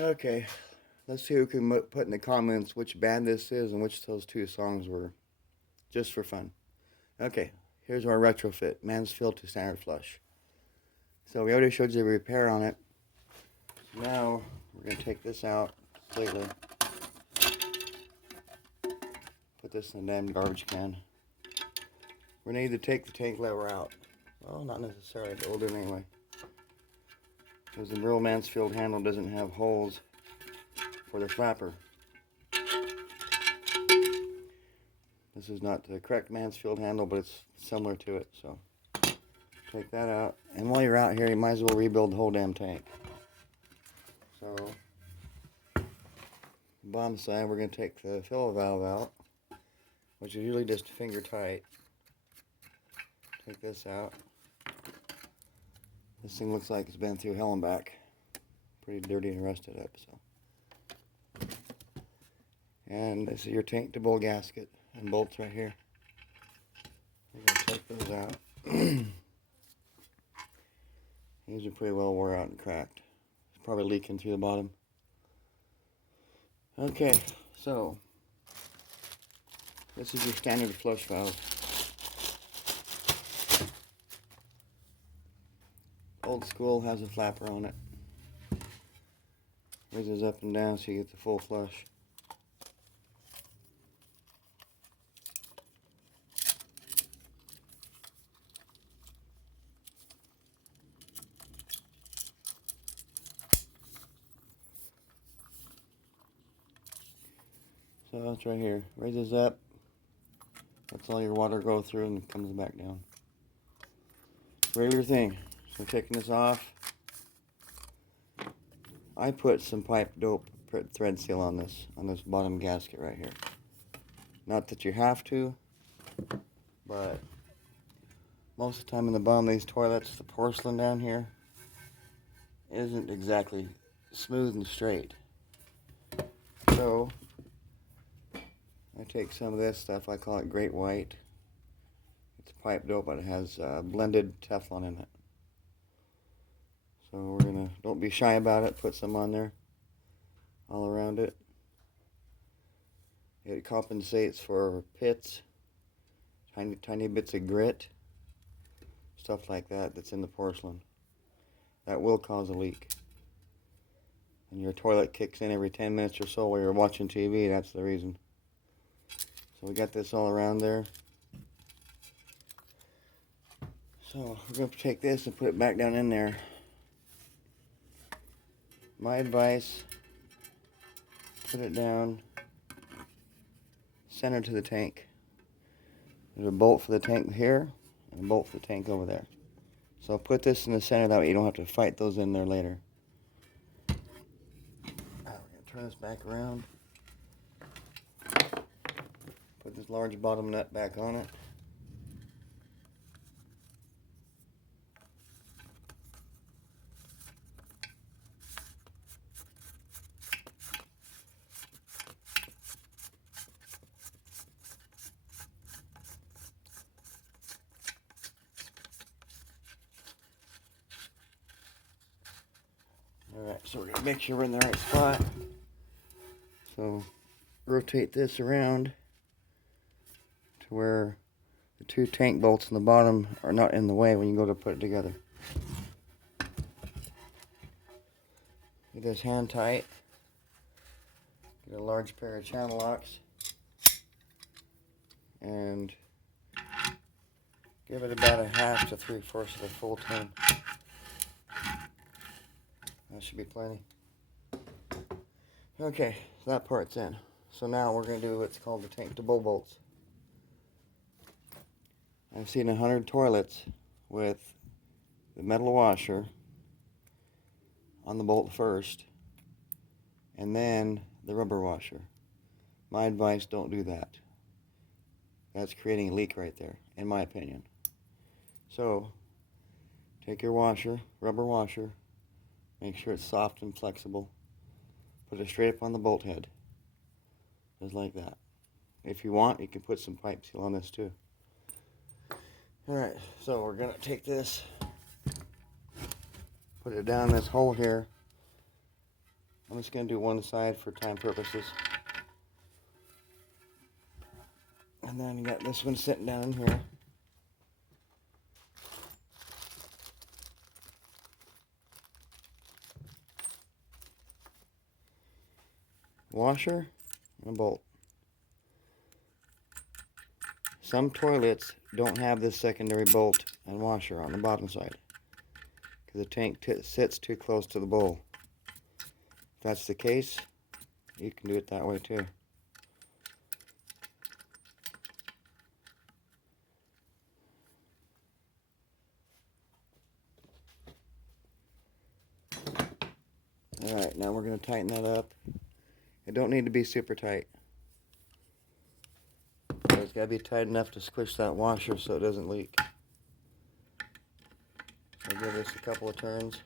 Okay, let's see who can put in the comments which band this is and which those two songs were, just for fun. Okay, here's our retrofit, Mansfield to standard flush. So we already showed you the repair on it. So now we're going to take this out completely. Put this in the damn garbage can. We need to take the tank lever out. Well, not necessarily, but we'll do it anyway. Because the real Mansfield handle doesn't have holes for the flapper. This is not the correct Mansfield handle, but it's similar to it. So take that out. And while you're out here, you might as well rebuild the whole damn tank. So, bottom side, we're going to take the fill valve out, which is usually just finger tight. Take this out. This thing looks like it's been through hell and back. Pretty dirty and rusted up. So, and this is your tank to bowl gasket and bolts right here. We're going to take those out. These are pretty well wore out and cracked. It's probably leaking through the bottom. Okay, so this is your standard flush valve. Old school has a flapper on it. Raises up and down so you get the full flush. So it's right here. Raises up. Lets all your water go through and it comes back down. Regular thing. So taking this off. I put some pipe dope thread seal on this bottom gasket right here. Not that you have to, but most of the time in the bottom of these toilets, the porcelain down here isn't exactly smooth and straight. So I take some of this stuff, I call it Great White. It's pipe dope, but it has blended Teflon in it. So we're gonna, don't be shy about it, put some on there, all around it. It compensates for pits, tiny bits of grit, stuff like that that's in the porcelain. That will cause a leak. And your toilet kicks in every 10 minutes or so while you're watching TV, that's the reason. So we got this all around there. So we're going to take this and put it back down in there. My advice, put it down center to the tank. There's a bolt for the tank here and a bolt for the tank over there. So put this in the center, that way you don't have to fight those in there later. We're going to turn this back around. Put this large bottom nut back on it. Alright, so we're going to make sure we're in the right spot. So rotate this around to where the two tank bolts in the bottom are not in the way when you go to put it together. Get this hand tight. Get a large pair of channel locks. And give it about a half to 3/4 of the full turn. That should be plenty. Okay, so that part's in. So now we're going to do what's called the tank to bowl bolts. I've seen 100 toilets with the metal washer on the bolt first, and then the rubber washer. My advice, don't do that. That's creating a leak right there, in my opinion. So, take your washer, rubber washer, make sure it's soft and flexible. Put it straight up on the bolt head, just like that. If you want, you can put some pipe seal on this too. Alright, so we're going to take this, put it down this hole here, I'm just going to do one side for time purposes. And then you got this one sitting down here. Washer and a bolt. Some toilets don't have this secondary bolt and washer on the bottom side because the tank sits too close to the bowl. If that's the case, you can do it that way too. Alright, now we're going to tighten that up. It don't need to be super tight. But it's got to be tight enough to squish that washer so it doesn't leak. I'll give this a couple of turns.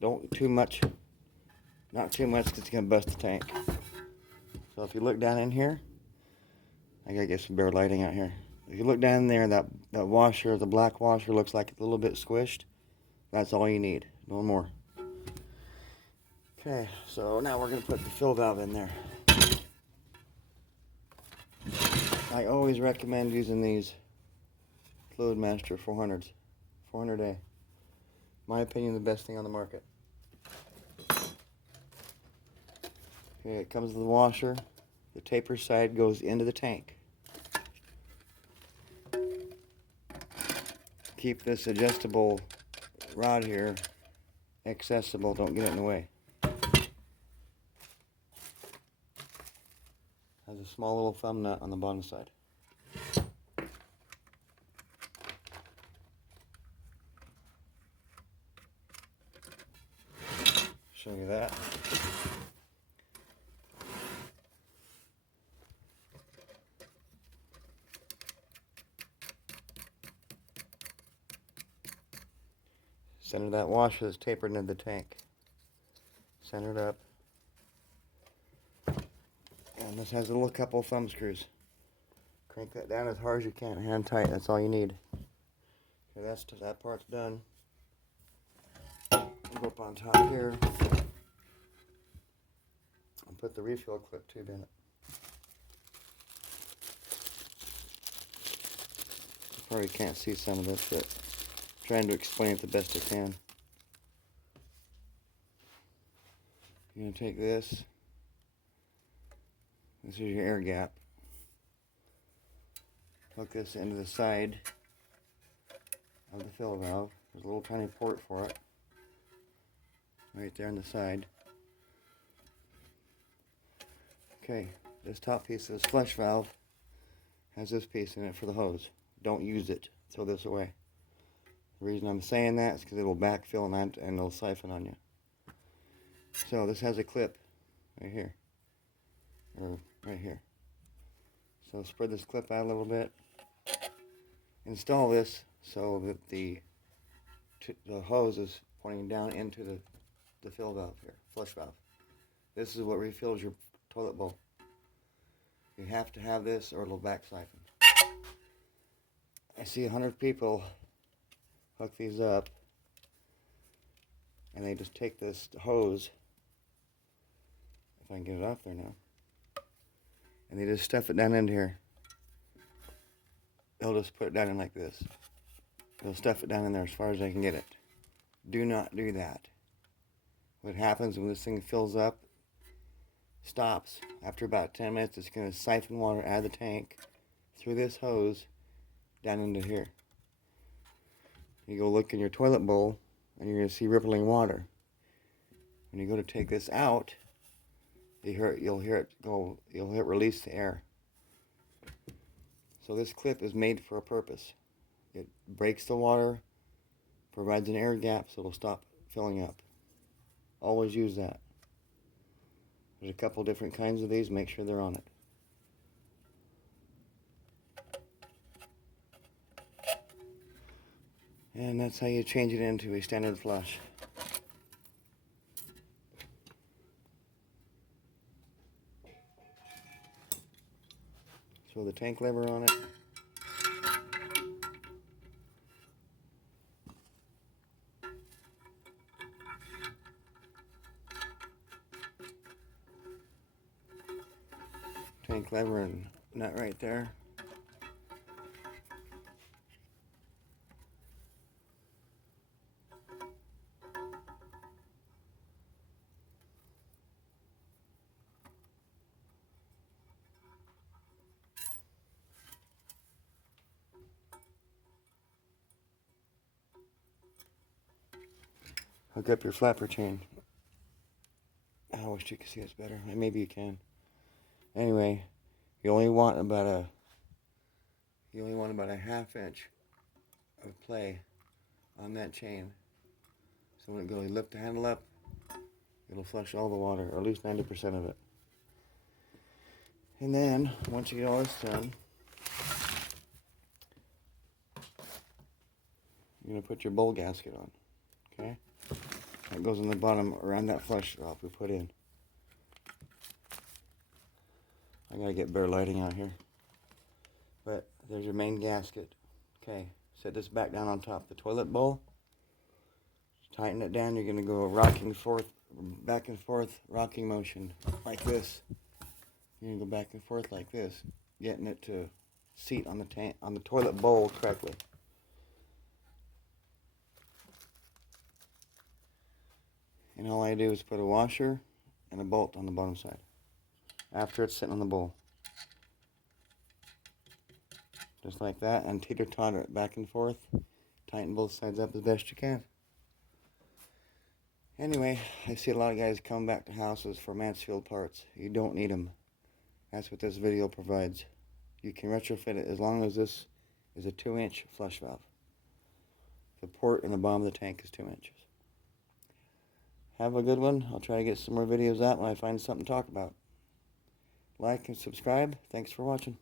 Don't too much, not too much because it's going to bust the tank. So if you look down in here, I got to get some better lighting out here. If you look down there, that washer, the black washer, looks like it's a little bit squished. That's all you need, no more. Okay, so now we're going to put the fill valve in there. I always recommend using these Fluid Master 400s, 400A. My opinion, the best thing on the market. Okay, it comes with the washer. The taper side goes into the tank. Keep this adjustable rod here accessible, don't get it in the way. Has a small little thumb nut on the bottom side. Show you that. Center that washer that's tapered into the tank. Center it up. And this has a little couple of thumb screws. Crank that down as hard as you can, hand tight, that's all you need. Okay, that part's done. I'll go up on top here and put the refill clip tube in it. You probably can't see some of this, but I'm trying to explain it the best I can. You're going to take this. This is your air gap. Hook this into the side of the fill valve. There's a little tiny port for it. Right there on the side. Okay, this top piece of this flush valve has this piece in it for the hose. Don't use it. Throw this away. The reason I'm saying that is because it'll backfill and it'll siphon on you. So this has a clip right here. Or right here. So spread this clip out a little bit. Install this so that the hose is pointing down into the fill valve here, flush valve. This is what refills your toilet bowl. You have to have this or it'll back siphon. I see 100 people hook these up and they just take this hose, if I can get it off there now, and they just stuff it down into here. They'll just put it down in like this. They'll stuff it down in there as far as they can get it. Do not do that. What happens when this thing fills up, stops. After about 10 minutes, it's going to siphon water out of the tank through this hose down into here. You go look in your toilet bowl and you're going to see rippling water. When you go to take this out, you'll hear it release the air. So this clip is made for a purpose. It breaks the water, provides an air gap so it'll stop filling up. Always use that. There's a couple different kinds of these, make sure they're on it. And that's how you change it into a standard flush. Throw the tank lever on it. clever nut right there. Hook up your flapper chain. I wish you could see this better. Maybe you can. Anyway, you only want about a ½ inch of play on that chain. So when you lift the handle up, it'll flush all the water, or at least 90% of it. And then once you get all this done, you're gonna put your bowl gasket on. Okay? That goes on the bottom around that flush valve we put in. I gotta get better lighting out here. But there's your main gasket. Okay, set this back down on top. The toilet bowl, tighten it down. You're gonna go back and forth, rocking motion like this. You're gonna go back and forth like this, getting it to seat on the toilet bowl correctly. And all I do is put a washer and a bolt on the bottom side after it's sitting on the bowl. Just like that, and teeter-totter it back and forth. Tighten both sides up as best you can. Anyway, I see a lot of guys coming back to houses for Mansfield parts. You don't need them. That's what this video provides. You can retrofit it as long as this is a 2-inch flush valve. The port in the bottom of the tank is 2 inches. Have a good one. I'll try to get some more videos out when I find something to talk about. Like and subscribe. Thanks for watching.